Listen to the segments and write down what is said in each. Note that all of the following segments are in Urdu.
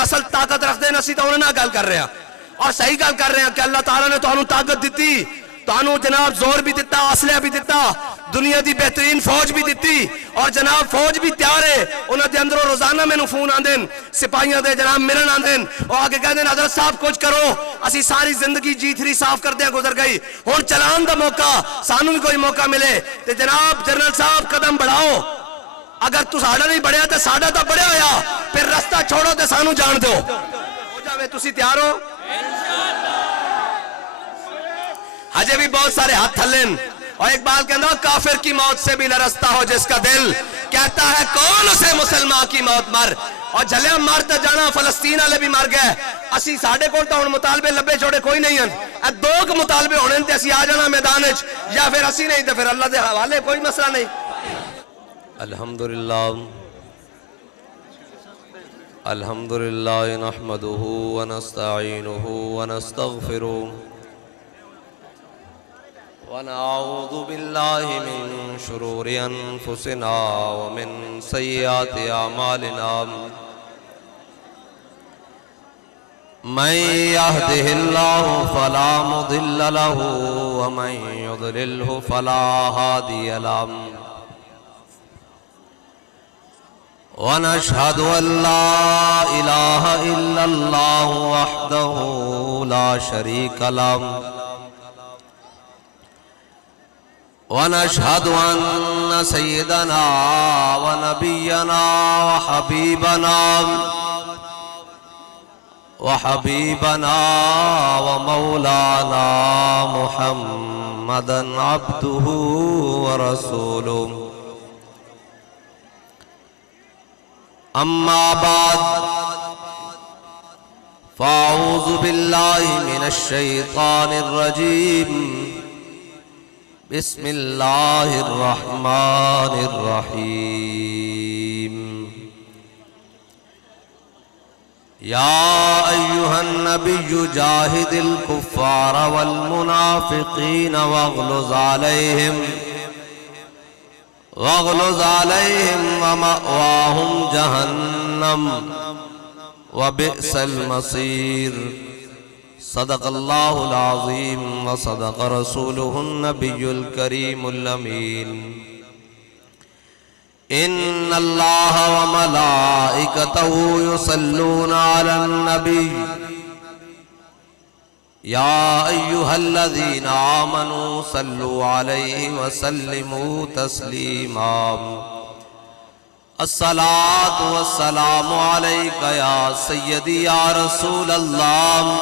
اصل طاقت رکھتے ہیں اسی تو انہوں نے گل کر رہے ہیں اور صحیح گل کر رہے ہیں کہ اللہ تعالیٰ نے تو طاقت دیتی تو جناب زور بھی دیتا اسلحہ بھی دیتا دنیا دی بہترین فوج بھی دیتی اور جناب فوج بھی تیار ہے انہوں دے اندروں روزانہ میں فون آن دین سپاہیاں دے جناب ملن آن دین اور آگے کہہ دین حضرت صاحب کچھ کرو اسی ساری زندگی G3 صاف کر دیا گزر گئی ہون چلان دا موقع سانوں بھی کوئی موقع ملے تے جناب جنرل صاحب قدم بڑھاؤ اگر تو ساڑھا نہیں بڑھیا تے ساڑھا تا بڑھیا ہویا پھر رستہ چھوڑو تے سانوں جان دو ہو جاوے تسی تیار ہو ہجے بھی بہت سارے ہاتھ تھلن اور اقبال کہنا کافر کی موت سے بھی لرزتا ہو جس کا دل کہتا ہے کون اسے مسلمان کی موت مر اور جھلیاں مارتا جانا فلسطین والے بھی مر گئے اسی ساڑھے کو تو ان مطالبے لبے چھوڑے کوئی نہیں ہیں دو کے مطالبے ہونے تے اسی آ جانا میدان یا پھر اسی نہیں تو پھر اللہ دے حوالے کوئی مسئلہ نہیں الحمدللہ نحمده ونستعینه ونستغفره ونعوذ باللہ من شرور انفسنا ومن سیئات اعمالنا من يهده الله فلا مضل له ومن يضلله فلا هادي له ونشهد أن لا إله إلا الله وحده لا شريك له ونشهد أن سيدنا ونبينا وحبيبنا ومولانا محمدا عبده ورسوله أما بعد فأعوذ بالله من الشيطان الرجيم بسم الله الرحمن الرحيم يا أيها النبي جاهد الكفار والمنافقين واغلظ عليهم ومأواهم جهنم وبئس المصير صدق الله العظيم وصدق رسوله النبي الكريم الأمين إن الله وملائكته يصلون على النبي يا أيها الذين آمنوا صلوا عليه وسلموا تسليما الصلاة والسلام عليك يا سيدي يا رسول الله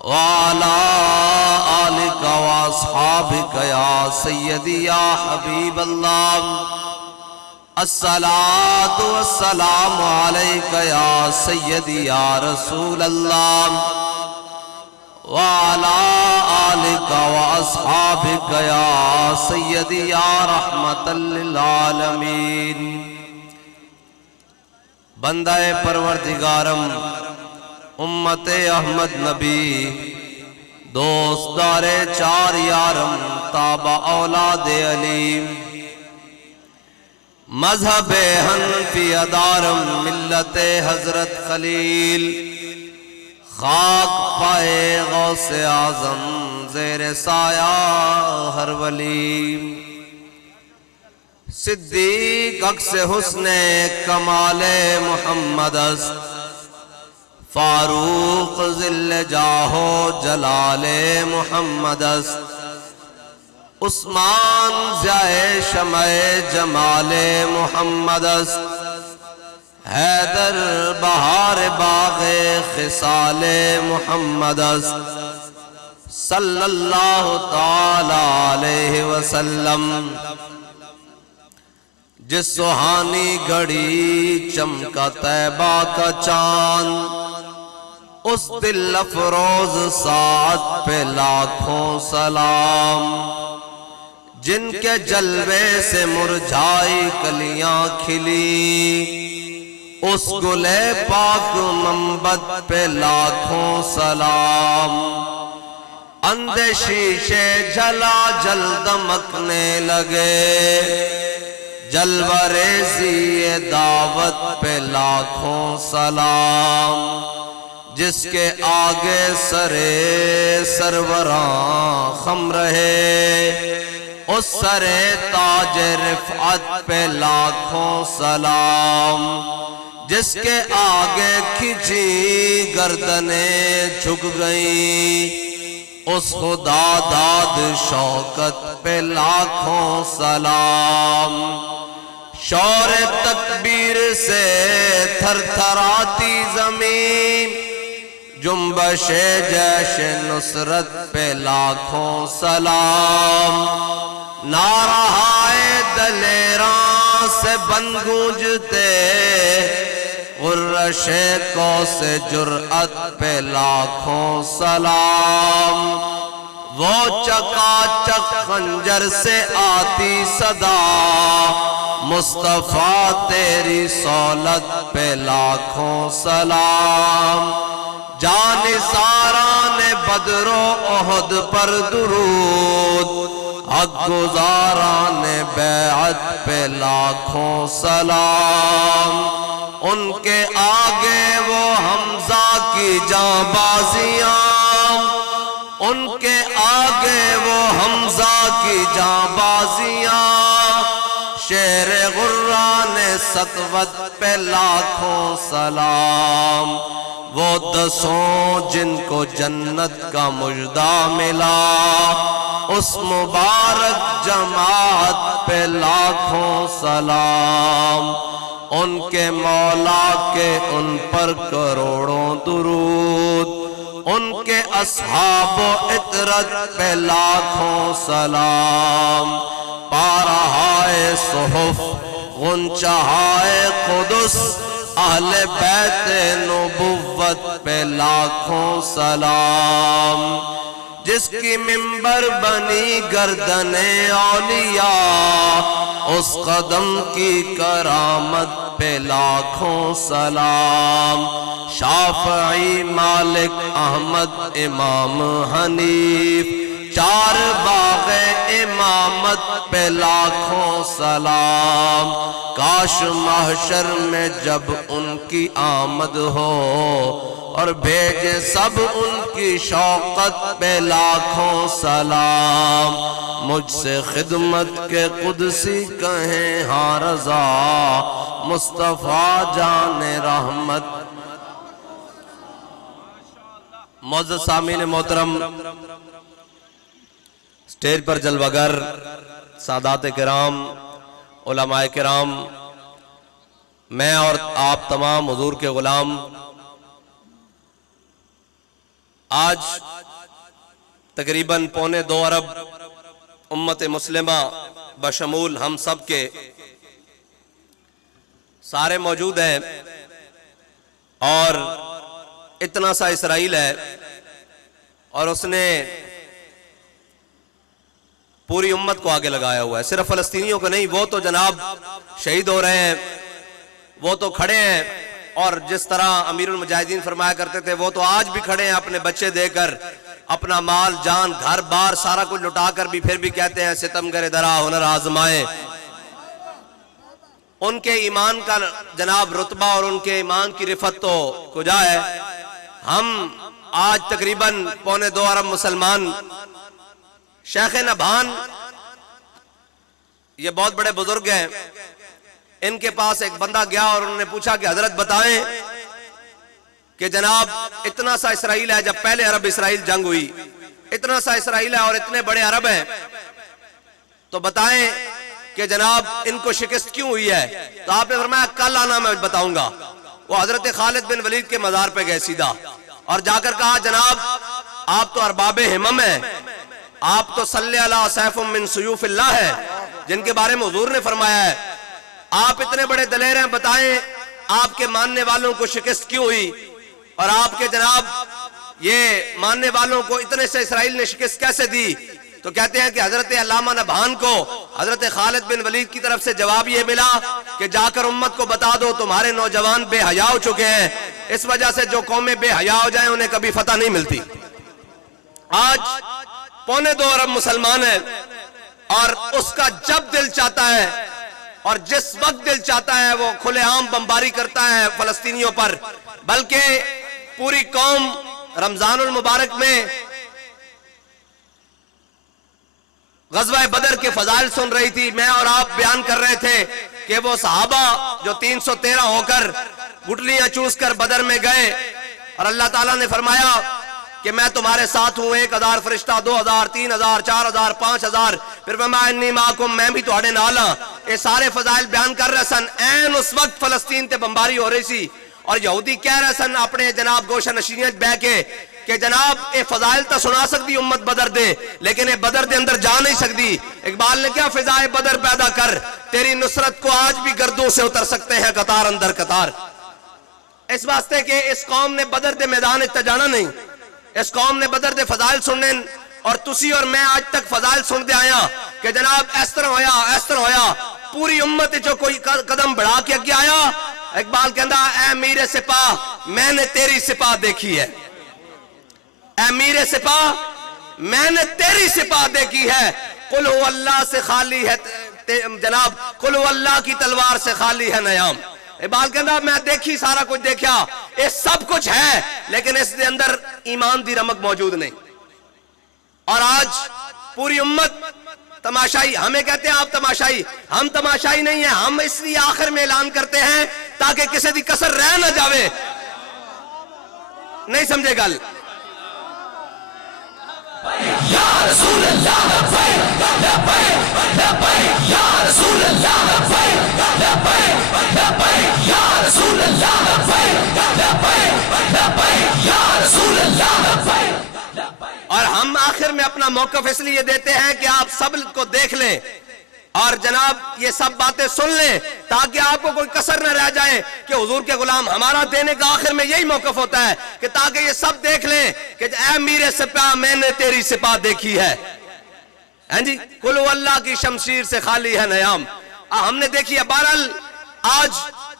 وعلى آلك وأصحابك يا سيدي يا حبيب الله الصلاة والسلام عليك يا سيدي يا رسول الله وعلى آلك وأصحابك يا سيدي يا رحمة للعالمين بندہ پروردگارم امت احمد نبی دوستدار چار یارم تابع اولاد علی مذہب حنفی ادارم ملت حضرت خلیل خاک پائے غوث اعظم زیر سایہ ہر ولی صدیق عکس حسن کمال محمد است فاروق ذل جاہو جلال محمد است عثمان ضیاء شمع جمال محمد است حیدر بہار باغ خصال محمد است صلی اللہ تعالی علیہ وسلم جس سہانی گھڑی چمکا طیبہ کا چاند اس دل افروز ساعت پہ لاکھوں سلام جن کے جلوے سے مرجھائی کلیاں کھلی اس گلے پاک منبت پہ لاکھوں سلام اندھے شیشے جلا جل دمکنے لگے جلوریزی دعوت پہ لاکھوں سلام، جس کے آگے سرے سروراں خم رہے، اس سرے تاج رفعت پہ لاکھوں سلام، جس کے آگے کھچی گردنیں جھک گئیں، اس خدا داد شوکت پہ لاکھوں سلام۔ شور تکبیر سے تھر تھراتی زمین، جنبش جیش نصرت پہ لاکھوں سلام، نعرہائے دلیراں سے بند گونجتے، غرش کوس جرأت پہ لاکھوں سلام، وہ چکا چک خنجر سے آتی صدا، مصطفیٰ تیری سولت پہ لاکھوں سلام، جانثاران بدر و احد پر درود، حق گزاران بیعت پہ لاکھوں سلام، ان کے آگے وہ حمزہ کی جاں بازیاں، ان کے آگے وہ حمزہ کی جاں بازیاں، شیر غران سطوت پہ لاکھوں سلام، وہ دسوں جن کو جنت کا مژدہ ملا، اس مبارک جماعت پہ لاکھوں سلام، ان کے مولا کے ان پر کروڑوں درود، ان کے اصحاب و عطرت پہ لاکھوں سلام، پارہائے صحف غنچہائے قدس، اہل بیت نبوت پہ لاکھوں سلام، جس کی منبر بنی گردن اولیاء، اس قدم کی کرامت پہ لاکھوں سلام، شافعی مالک احمد امام حنیف، چار باغ امامت پہ لاکھوں سلام، کاش محشر میں جب ان کی آمد ہو، اور بھیجے سب ان کی شوقت پہ لاکھوں سلام، مجھ سے خدمت کے قدسی کہیں ہاں رضا، مصطفیٰ جان رحمت۔ معزز سامعین محترم، اسٹیج پر جلوگر سادات کرام، علماء کرام، میں اور آپ تمام حضور کے غلام، آج تقریباً 1.25 ارب امت مسلمہ بشمول ہم سب کے سارے موجود ہیں، اور اتنا سا اسرائیل ہے، اور اس نے پوری امت کو آگے لگایا ہوا ہے، صرف فلسطینیوں کو نہیں، وہ تو جناب شہید ہو رہے ہیں، وہ تو کھڑے ہیں، اور جس طرح امیر المجاہدین فرمایا کرتے تھے، وہ تو آج بھی کھڑے ہیں اپنے بچے دے کر، اپنا مال جان گھر بار سارا کچھ لٹا کر بھی پھر بھی کہتے ہیں ستمگر درا ہنر آزمائے۔ ان کے ایمان کا جناب رتبہ اور ان کے ایمان کی رفت تو کجا ہے۔ ہم آج تقریباً 1.25 ارب مسلمان، شیخ نبھان یہ بہت بڑے بزرگ ہیں، ان کے پاس ایک بندہ گیا اور انہوں نے پوچھا کہ حضرت بتائیں کہ جناب اتنا سا اسرائیل ہے، جب پہلے عرب اسرائیل جنگ ہوئی، اتنا سا اسرائیل ہے اور اتنے بڑے عرب ہیں، تو بتائیں کہ جناب ان کو شکست کیوں ہوئی ہے؟ تو آپ نے فرمایا کل آنا میں بتاؤں گا۔ وہ حضرت خالد بن ولید کے مزار پہ گئے سیدھا، اور جا کر کہا جناب آپ تو ارباب ہمم ہیں، آپ تو صلی اللہ سیف من سیوف اللہ ہے، جن کے بارے میں حضور نے فرمایا ہے، آپ اتنے بڑے دلیر ہیں، بتائیں آپ کے ماننے والوں کو شکست کیوں ہوئی؟ اور آپ کے جناب یہ ماننے والوں کو اتنے سے اسرائیل نے شکست کیسے دی؟ تو کہتے ہیں کہ حضرت علامہ نبھان کو حضرت خالد بن ولید کی طرف سے جواب یہ ملا کہ جا کر امت کو بتا دو تمہارے نوجوان بے حیا ہو چکے ہیں، اس وجہ سے جو قومیں بے حیا ہو جائیں انہیں کبھی فتح نہیں ملتی۔ آج 1.25 ارب مسلمان ہیں، اور اس کا جب دل چاہتا ہے اور جس وقت دل چاہتا ہے وہ کھلے عام بمباری کرتا ہے فلسطینیوں پر، بلکہ پوری قوم رمضان المبارک میں غزوہ بدر کے فضائل سن رہی تھی. میں اور آپ بیان کر رہے تھے کہ وہ صحابہ جو 313 ہو کر گٹلیاں چوس کر بدر میں گئے اور اللہ تعالیٰ نے فرمایا کہ میں تمہارے ساتھ ہوں، 1000 فرشتہ، 2000، 3000، 4000، 5000، پھر انی معکم، میں بھی تہاڈے نال ہاں. یہ سارے فضائل بیان کر رہے سن. این اس وقت فلسطین تے بمباری ہو رہی سی اور یہودی کہہ رہے سن اپنے جناب گوشہ نشینیت بہ کے کہ جناب اے فضائل تا سنا سکتی امت بدر دے، لیکن اے بدر دے اندر جا نہیں سکتی. اقبال نے کیا فضائے بدر پیدا کر، تیری نصرت کو آج بھی گردوں سے اتر سکتے ہیں قطار اندر قطار. اس واسطے کہ اس قوم نے بدر دے میدان تے جانا نہیں، اس قوم نے بدر دے فضائل سننے، اور تسی اور میں آج تک فضائل سنتے آیا کہ جناب اس طرح ہویا، اس طرح ہویا. پوری امت جو کوئی قدم بڑھا کے اگے آیا، اقبال کہندا اے امیر سپاہ میں نے تیری سپاہ دیکھی ہے، اے امیر سپاہ میں نے تیری سپاہ دیکھی ہے. قل ہو اللہ سے خالی ہے جناب، قل ہو اللہ کی تلوار سے خالی ہے نیام. اقبال کہندا میں دیکھی، سارا کچھ دیکھا، یہ سب کچھ ہے لیکن اس دے اندر ایمان دی رمق موجود نہیں. اور آج پوری امت تماشائی، ہمیں کہتے ہیں آپ تماشائی، ہم تماشائی نہیں ہیں. ہم اس لیے آخر میں اعلان کرتے ہیں تاکہ کسی دی کسر رہ نہ جاوے. نہیں سمجھے گل؟ یا رسول اللہ لبیک لبیک لبیک یا رسول اللہ لبیک لبیک لبیک یا رسول اللہ لبیک لبیک لبیک یا رسول اللہ لبیک. اور ہم آخر میں اپنا موقف اس لیے دیتے ہیں کہ آپ سب کو دیکھ لیں اور جناب یہ سب باتیں سن لیں تاکہ آپ کو کوئی کسر نہ رہ جائے کہ حضور کے غلام. ہمارا دینے کا آخر میں یہی موقف ہوتا ہے کہ تاکہ یہ سب دیکھ لیں کہ اے میرے سپاہ میں نے تیری سپاہ دیکھی ہے. ہاں جی، قل ہو اللہ کی شمشیر سے خالی ہے نیام. ہم نے دیکھی ہے. بہرحال آج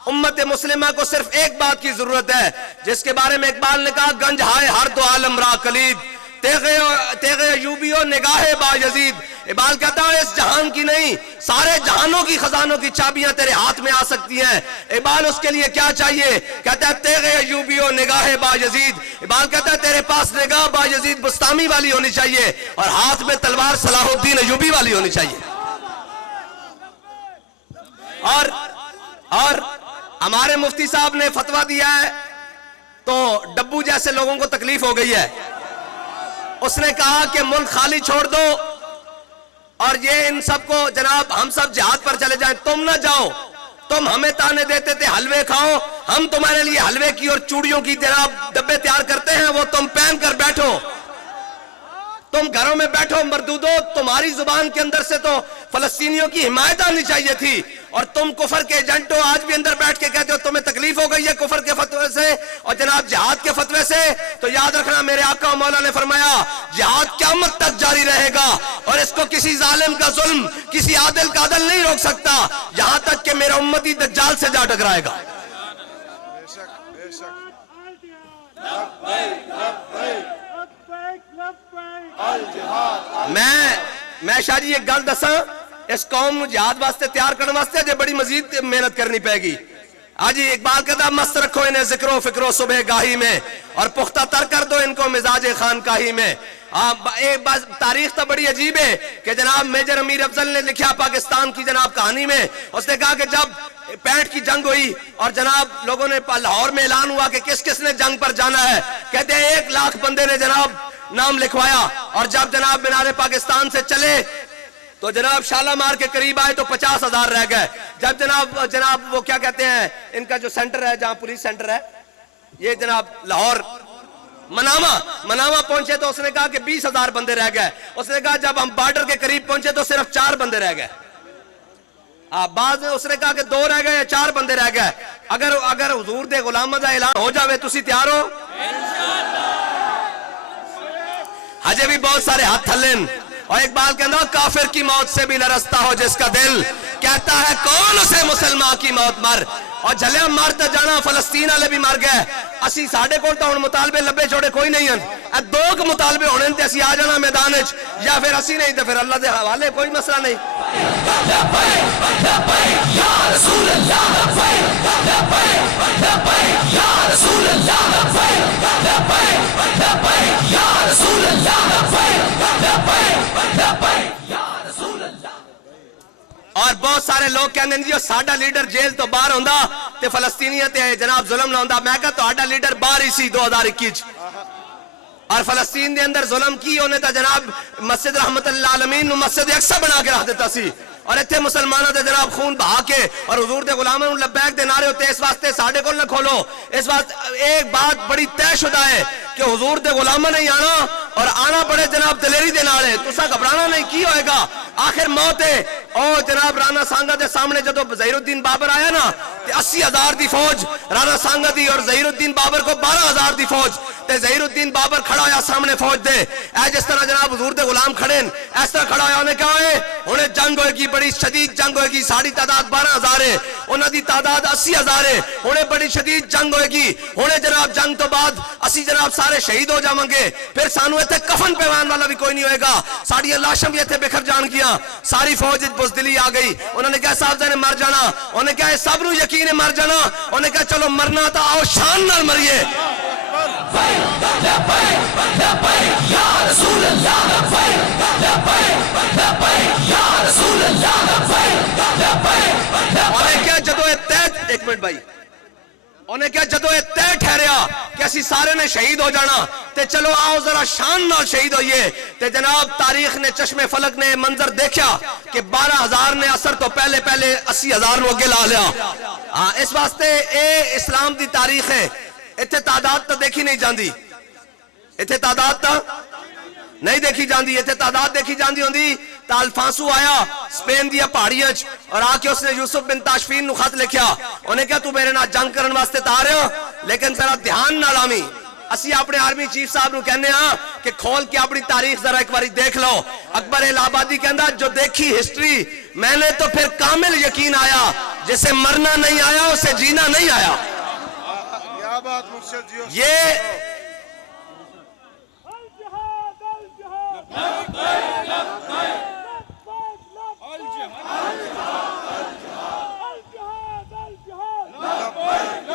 امت مسلمہ کو صرف ایک بات کی ضرورت ہے جس کے بارے میں اقبال نے کہا گنج ہائے ہر دو عالم را کلید تیغ ایوبیو نگاہ با یزید. اقبال کہتا ہے اس جہان کی نہیں، سارے جہانوں کی خزانوں کی چابیاں تیرے ہاتھ میں آ سکتی ہیں. اقبال اس کے لیے کیا چاہیے؟ کہتا ہے تیغ ایوبیو نگاہ با یزید. اقبال کہتا ہے تیرے پاس نگاہ با یزید بستامی والی ہونی چاہیے اور ہاتھ میں تلوار صلاح الدین ایوبی والی ہونی چاہیے. اور ہمارے مفتی صاحب نے فتویٰ دیا ہے تو ڈبو جیسے لوگوں کو تکلیف ہو گئی ہے. اس نے کہا کہ ملک خالی چھوڑ دو اور یہ ان سب کو جناب ہم سب جہاد پر چلے جائیں، تم نہ جاؤ. تم ہمیں تانے دیتے تھے حلوے کھاؤ، ہم تمہارے لیے حلوے کی اور چوڑیوں کی جناب ڈبے تیار کرتے ہیں، وہ تم پہن کر بیٹھو، تم گھروں میں بیٹھو مردودو. تمہاری زبان کے اندر سے تو فلسطینیوں کی حمایت آنی چاہیے تھی اور تم کفر کے ایجنٹ ہو. آج بھی اندر بیٹھ کے کہتے ہو تمہیں تکلیف ہو گئی ہے کفر کے فتوے سے اور جناب جہاد کے فتوے سے. تو یاد رکھنا میرے آقا و مولا نے فرمایا جہاد قیامت تک جاری رہے گا اور اس کو کسی ظالم کا ظلم، کسی عادل کا عدل نہیں روک سکتا یہاں تک کہ میرا امتی دجال سے جا ٹکرائے گا. میں شاہ جی ایک گل دساں، اس قوم جہاد واسطے تیار کرنے واسطے جے بڑی مزید محنت کرنی پائے گی. آج اقبال کہتا مست رکھو انہیں ذکر و فکر و صبح گاہی میں اور پختہ تر کر دو ان کو مزاج خانقاہی میں. تاریخ تو بڑی عجیب ہے کہ جناب میجر امیر افضل نے لکھا پاکستان کی جناب کہانی میں. اس نے کہا کہ جب 65 کی جنگ ہوئی اور جناب لوگوں نے لاہور میں اعلان ہوا کہ کس کس نے جنگ پر جانا ہے، کہتے ہیں 1 لاکھ بندے نے جناب نام لکھوایا اور جب جناب مینار پاکستان سے چلے تو جناب شالامار کے قریب آئے تو 50,000 رہ گئے. جب جناب وہ کیا کہتے ہیں ان کا جو سینٹر ہے جہاں پولیس سینٹر ہے یہ جناب لاہور مناما پہنچے تو اس نے کہا کہ 20,000 بندے رہ گئے. اس نے کہا جب ہم بارڈر کے قریب پہنچے تو صرف 4 بندے رہ گئے. بعض اس نے کہا کہ 2 رہ گئے یا 4 بندے رہ گئے. اگر حضور دے غلامہ دا اعلان ہو جاوے تسی تیار ہو؟ ہجے بھی بہت سارے ہاتھ تھلن. اور اقبال کہنا کافر کی موت سے بھی لرزتا ہو جس کا دل، کہتا ہے کون اسے مسلمان کی موت مر. اور جھلیا مارتے جانا فلسطین والے بھی مر گئے اسی ساڈے کول تو ہن مطالبے لبے چھوڑے کوئی نہیں ہیں اے دو ک مطالبے ہونے تے اسی آ جانا میدان وچ یا پھر اسی نہیں تے پھر اللہ دے حوالے کوئی مسئلہ نہیں یا رسول اللہ یا رسول اللہ یا رسول اللہ اور بہت سارے لوگ کہندے نے جی ساڈا لیڈر جیل تو باہر ہوندا تے فلسطینیت تے جناب ظلم نہ ہوندا میں کہا تہاڈا لیڈر باہر ہی سی 2021 اور فلسطین دے اندر ظلم کی ہونے تا جناب مسجد رحمت اللہ عالمین نو مسجد اقصی بنا کے رکھ دیتا سی اور ایتھے مسلمانوں دے جناب خون بہا کے اور حضور دے غلاماں نو لبیک دے نعرے ہوتے اس واسطے ساڈے کول نہ کھولو اس واسطے ایک بات بڑی طے شدہ ہے کہ حضور دے غلاماں نہیں آنا اور آنا پڑے جناب دلیری دے نال تساں گھبرانا نہیں کی ہوئے گا آخر موت ہے او جناب رانا سانگا دے سامنے جدو ظہیر الدین بابر آیا نا تے 80,000 دی فوج رانا سانگا دی اور ظہیر الدین بابر کو 12,000 دی فوج تے ظہیر الدین بابر کھڑا ہویا سامنے فوج دے اے جس طرح جناب حضور دے غلام کھڑے اس طرح کھڑا ہویا انہیں کہا ہوئے انہیں جنگ ہوئے گی بڑی شدید جنگ ہوئے گی ساڑی تعداد 12,000 ہے انہیں دی تعداد 80,000 ہے انہیں بڑی شدید جنگ ہوئے گی انہیں جناب جنگ تو بعد اسی جناب سارے شہید ہو جاؤں گے پھر سانو ایتھے کفن پیوان والا بھی کوئی نہیں ہوئے گا ساڑی لاشاں بھی ایتھے بکھر جان گیا ساری فوج بزدلی آ گئی انہوں نے کہا صاحب زینے مر جانا انہوں نے کہا سب نو یقین ہے مر جانا انہوں نے کہا چلو مرنا تا آؤ شان نال مریے یا رسول اللہ یا رسول اللہ انہیں کہا جدو اتحاد ایک منٹ بھائی انہیں کہا جدو اتحاد ٹھہریا کہ اسی سارے نے شہید ہو جانا تے چلو آؤ ذرا شان نال شہید ہوئیے تے جناب تاریخ نے چشم فلک نے منظر دیکھا کہ 12,000 نے اثر تو پہلے 80,000 نو اگے لا لیا اس واسطے اے اسلام دی تاریخ ہے ایتھے تعداد تو دیکھی نہیں جاندی ایتھے تعداد تو نہیں دیکھی جاندی ایتھے تعداد دیکھی جاندی ہوندی تا الفانسو آیا سپین دیا پہاڑیاں اور آ کے اس نے یوسف بن تاشفین نو خط لکھیا انہیں کہا تو میرے نال جنگ کرن واسطے تا رہے ہو لیکن ذرا دھیان نال آویں اسی اپنے آرمی چیف صاحب نو کہنے ہاں کہ کھول کے اپنی تاریخ ذرا ایک باری دیکھ لو اکبر الہ آبادی کہندا جو دیکھی ہسٹری میں نے تو پھر کامل یقین آیا جسے مرنا نہیں آیا اسے جینا نہیں آیا یہ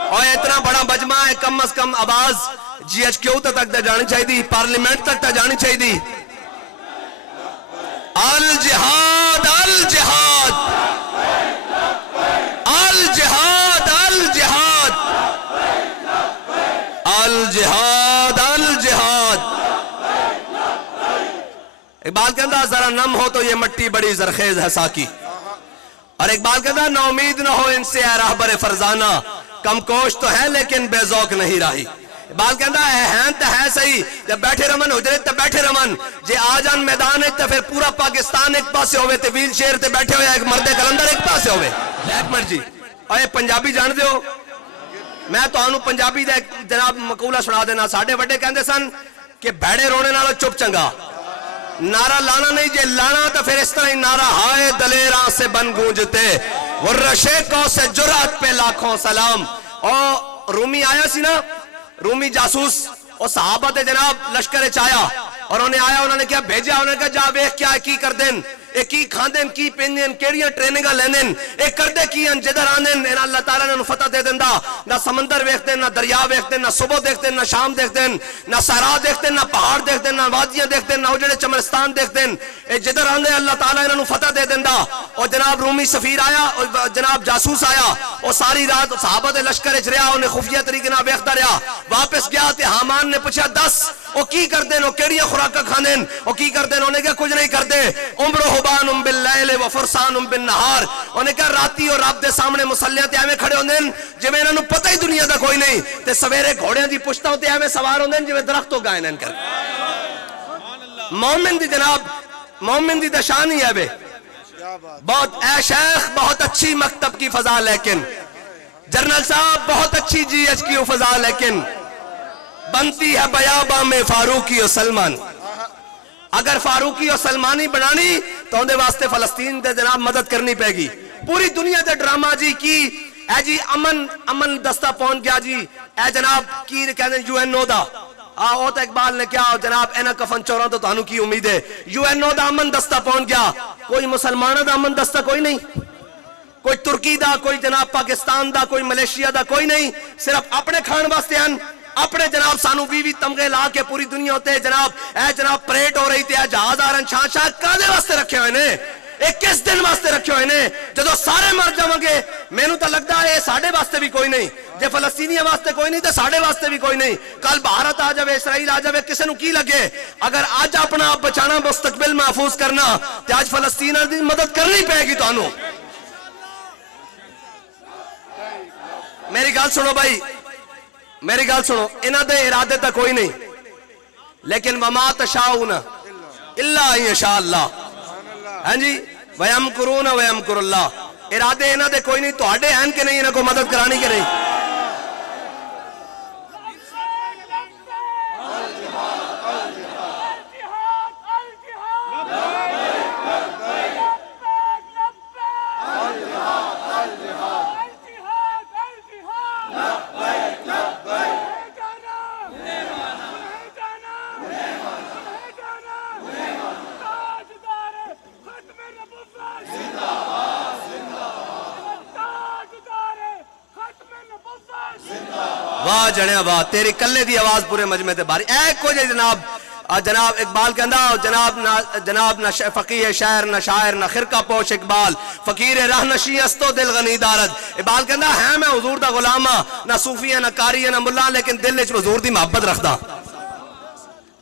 اور اتنا بڑا مجمع ہے کم از کم آواز جی ایچ کیو تک جانی چاہیے دی پارلیمنٹ تک جانی چاہیے دی الجہاد الجہاد الجہاد الجہاد الجہاد الجہاد اقبال کہندہ ذرا نم ہو تو یہ مٹی بڑی زرخیز ہے ساکی اور اقبال کہندہ نا امید نہ ہو ان سے اے راہبر فرزانہ کم کوش تو ہے لیکن بے ذوق نہیں راہی اقبال کہندہ ہے تو ہے صحیح جب بیٹھے رمن حجرت تو بیٹھے رمن جے آ جان میدان ہے تو پھر پورا پاکستان ایک پاسے ہوئے تے ویل چیئر تے بیٹھے ہوئے ایک مرد کلندر ایک پاسے ہوئے ایک مرد جی اور یہ پنجابی جان دے ہو میں تو آنو پنجابی دے جناب مقولہ سنا دینا ساڑھے وڈے کہندے سن کہ بھیڑے رونے نالو چپ چنگا نعرہ لانا نہیں جے لانا تو پھر اس طرح ہی نعرہ ہائے دلیراں سے بن گونجتے وہ رشیقوں سے جرات پہ لاکھوں سلام اور رومی آیا سی نا رومی جاسوس اور صحابہ دے جناب لشکر چایا اور انہیں آیا انہوں نے کیا بھیجا انہوں نے کہا جا ویخ کیا کی کر دین ایک کی کھاندین کی پیندین کیڑیاں ٹریننگاں لیندین ایک کردے کی ان جدر آندین ان اللہ تعالیٰ نے فتح دے دن دا نہ سمندر ویکھتے نہ دریا ویکھتے نہ صبح دیکھتے نہ شام دیکھتے نہ صحرا دیکھتے نہ پہاڑ دیکھتے نہ وادیاں دیکھتے نہ اجڑے چمرستان دیکھتے اے جدر آندے اللہ تعالیٰ نے فتح دے دن دا اور جناب رومی سفیر آیا اور جناب جاسوس آیا اور ساری رات صحابہ دے لشکر اچ رہا انہیں خفیہ طریقے نہ ویکھتا رہا واپس گیا تے حامان نے پوچھا 10 او کی کر دین او کیڑیاں خوراکاں کھاندین او کی کر دین انہیں کہا کچھ نہیں کر دے عمر حبان باللیل و فرسان بالنہار انہیں کہا راتی اور رات دے سامنے مسلیاں تے ایویں کھڑے ہوندین جویں انہاں نوں پتہ ہی دنیا دا کوئی نہیں تے سویرے گھوڑیاں دی پشتاں تے ایویں سوار ہوندین جویں درختوں گائنن کر مومن دی جناب مومن دی دشان ہی ہے بے بہت اے شیخ بہت اچھی مکتب کی فضا لیکن جنرل صاحب بہت اچھی جی ایچ کی فضا لیکن بنتی ہے بیاباں میں فاروقی و سلمان اگر فاروقی و سلمانی بنانی تو اندے واسطے فلسطین دے جناب مدد کرنی پے گی پوری دنیا دے ڈرامہ جی کی اے جی امن دستہ پہنچ گیا جی، اے جناب کی کہنے UN دا او تو اقبال نے کیا جناب اینا کفن چوراں تو تانوں کی امید ہے، UN دا امن دستہ پہنچ گیا، کوئی مسلمانہ دا امن دستہ کوئی نہیں، کوئی ترکی دا، کوئی جناب پاکستان دا، کوئی ملیشیا دا، کوئی نہیں، صرف اپنے کھان واسطے ہیں، اپنے جناب سانو بھی تمغے لا کے پوری دنیا ہوتے جناب اے جناب پریڈ ہو رہی تھی، اے جہاز آ رہن شاہ کادے واسطے رکھے ہوئے نے، ایک کس دن واسطے رکھے ہوئے نے، جدو سارے مر جاؤں گے میں نو تا لگتا ہے ساڑھے واسطے بھی کوئی نہیں، جے فلسطینی واسطے کوئی نہیں تو ساڑھے واسطے بھی کوئی نہیں، کل بھارت آ جاوے اسرائیل آ جاوے کسے نو کی لگے، اگر آج اپنا آپ بچانا مستقبل محفوظ کرنا تو آج فلسطین دی مدد کرنی پہے گی تو انہوں۔ میری گال سنو بھائی، میری گال سنو، انہاں دے ارادے تا کوئی نہیں، لیکن وما تشاؤون الا ان یشاء اللہ، ہاں جی وَيَمْكُرُونَ وَيَمْكُرُ اللَّهُ، ارادے انہاں دے کوئی نہیں، تو آڈے ہیں کہ نہیں انہاں کو مدد کرانی کہ نہیں؟ واہ جڑیاں واہ، تیری کلے دی آواز پورے مجمع تے باری، اے کوئی جناب اقبال کہندا جناب نہ فقیہ شاعر نہ شاعر نہ خرقہ پوش اقبال، فقیر راہ نشی استو دل غنی دارد، اقبال کہندا ہے میں حضور دا غلام نہ صوفی نہ قاری نہ ملا، لیکن دل وچ حضور دی محبت رکھدا۔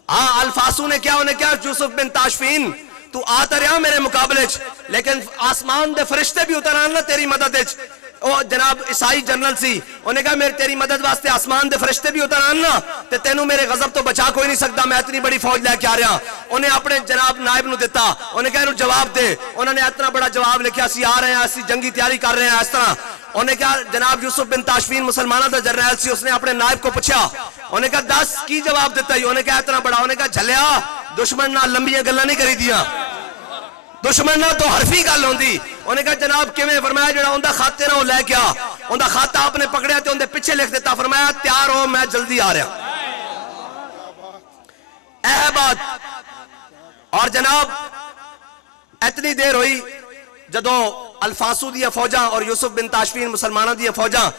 ہاں الفاسو نے کیا انہیں کیا یوسف بن تاشفین تو آتا رہا میرے مقابلے لیکن آسمان دے فرشتے بھی اتران نہ تیری مدد اچ، او جناب عیسائی جنرل سی انہیں کہا میرے تیری مدد واسطے آسمان دے فرشتے بھی اتران نہ تے تینوں میرے غضب تو بچا کوئی نہیں سکتا، میں اتنی بڑی فوج لے کے آ رہا، انہیں اپنے جناب نائب نو دیتا، انہیں کہا انہوں جواب دے، انہوں نے اتنا بڑا جواب لکھا سی آ رہے ہیں اسی جنگی تیاری کر رہے ہیں اس طرح، انہیں کہا جناب یوسف بن تاشفین مسلمانہ دا جرنیل سی، اس نے اپنے نائب کو پوچھا، انہیں کہا 10 کی جواب دیتا ہی، انہیں کہا اتنا بڑا، انہیں کہا جھلیا دشمن نہ لمبیاں گلاں نہیں کری دیا، دشمن نہ تو حرفی گل ہوندی، انہیں کہا جناب کیویں، فرمایا جڑا اوندا خط ہے نا وہ لے کے آ، اوندا خط آپ نے پکڑیا تے اندے پیچھے لکھ دیتا، فرمایا تیار ہو میں جلدی آ رہا۔ اے بات اور جناب اتنی دیر ہوئی جدو الفاسو دیا فوجاں اور یوسف بن تاشفین مسلمانہ دیا فوجاں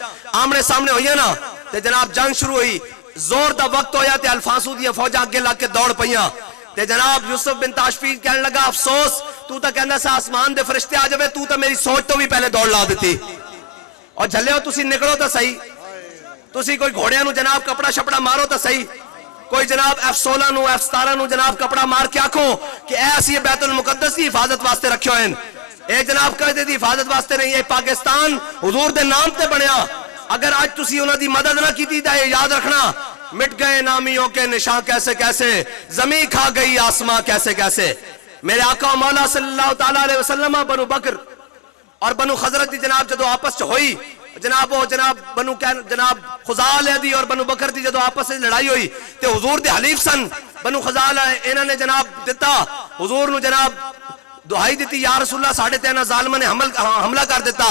آمنے سامنے ہوئی نا تے جناب جنگ شروع ہوئی، زور دا وقت ہویا تے الفاسو دیا فوجاں اگے لگ کے دوڑ پئیاں تے جناب یوسف بن تاشفین کہنے لگا افسوس تو تا کہندا سا آسمان دے فرشتے آ جاوے، تو تا میری سوچ تو بھی پہلے دوڑ لا دیتی، اور جھلیو تسی نکلو تا صحیح، تسی کوئی گھوڑیاں نو جناب کپڑا شپڑا مارو تا صحیح، کوئی جناب F-16 نو F-17 نو جناب کپڑا مار کے آکھو کہ اے اسی بیت المقدس کی حفاظت واسطے رکھے ہوئے ہیں، اے جناب کہتے دی حفاظت واسطے نہیں، اے پاکستان حضور دے نام تے بنیا، اگر آج تسی انہاں دی مدد نہ کیتی تے یاد رکھنا مٹ گئے نامیوں کے نشاں کیسے کیسے، زمین کھا گئی آسماں کیسے کیسے۔ میرے آقا مولا صلی اللہ تعالیٰ علیہ وسلم بنو بکر اور بنو خزرج دی جناب جدو آپس ہوئی، جناب وہ جناب خزال دی اور بنو بکر دی جدو آپس سے لڑائی ہوئی تے حضور دے حلیف سن بنو خزال انہوں نے جناب دیتا حضور نو جناب دعائی دیتی یا رسول اللہ ساڑھے تینہ ظالمہ نے حملہ کر دیتا،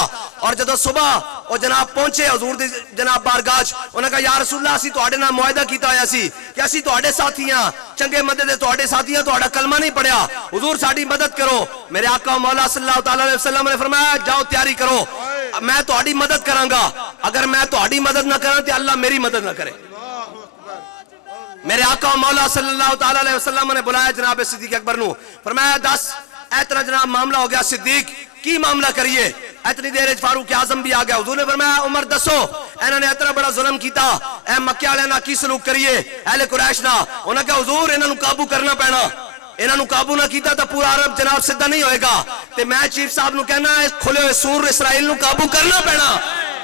اور جدو صبح وہ جناب پہنچے حضور دی جناب بارگاہ، انہوں نے کہا یا رسول اللہ اسی تو آڑے نہ معاہدہ کیتا ہویا سی کہ اسی تو آڑے ساتھیاں چنگے مدد ہے، تو آڑے ساتھیاں تو آڑا کلمہ نہیں پڑھیا، حضور ساڑھی مدد کرو۔ میرے آقا مولا صلی اللہ تعالیٰ علیہ وسلم نے فرمایا جاؤ تیاری کرو، میں تو آڑی مدد کروں گا، اگر میں تو آڑی مدد نہ کروں تو اللہ میری مدد نہ کرے۔ میرے آقا مولا صلی اللہ تعالیٰ علیہ وسلم نے بلایا جناب صدیق اکبر نو، فرمایا 10 اتنا جناب معاملہ ہو گیا، صدیق کی معاملہ کریے، اتنی دیر فاروق اعظم بھی آ گیا، حضور نے فرمایا عمر دسو انہوں نے اتنا بڑا ظلم کیتا، اے مکہ والے نہ کی سلوک کریے، اہل قریش نہ، انہوں نے کہا حضور انہوں نے قابو کرنا پینا، انہوں نے قابو نہ کیتا تو پورا عرب جناب سدھا نہیں ہوئے گا، تے میں چیف صاحب نو کہنا ہے کھلے ہوئے سور اسرائیل نو قابو کرنا پینا،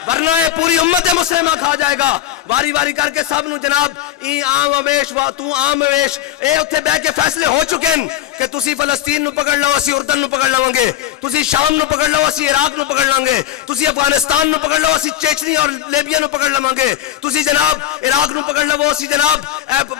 ورنہ یہ پوری امت مسلمہ کھا جائے گا۔ ਵਾਰੀ ਵਾਰੀ ਕਰਕੇ ਸਭ ਨੂੰ ਜਨਾਬ ਇਹ ਆਮ ਅਵੇਸ਼ ਵਾ ਤੂੰ ਆਮ ਅਵੇਸ਼ ਇਹ ਉੱਥੇ ਬਹਿ ਕੇ ਫੈਸਲੇ ਹੋ ਚੁੱਕੇ ਹਨ ਕਿ ਤੁਸੀਂ ਫਲਸਤੀਨ ਨੂੰ ਪਕੜ ਲਓ ਅਸੀਂ ਉਰਦਨ ਨੂੰ ਪਕੜ ਲਵਾਂਗੇ, ਤੁਸੀਂ ਸ਼ਾਮ ਨੂੰ ਪਕੜ ਲਓ ਅਸੀਂ ਇਰਾਕ ਨੂੰ ਪਕੜ ਲਾਂਗੇ, ਤੁਸੀਂ ਅਫਗਾਨਿਸਤਾਨ ਨੂੰ ਪਕੜ ਲਓ ਅਸੀਂ ਚੇਚਨੀ ਔਰ ਲੀਬੀਆ ਨੂੰ ਪਕੜ ਲਵਾਂਗੇ, ਤੁਸੀਂ ਜਨਾਬ ਇਰਾਕ ਨੂੰ ਪਕੜ ਲਵੋ ਅਸੀਂ ਜਨਾਬ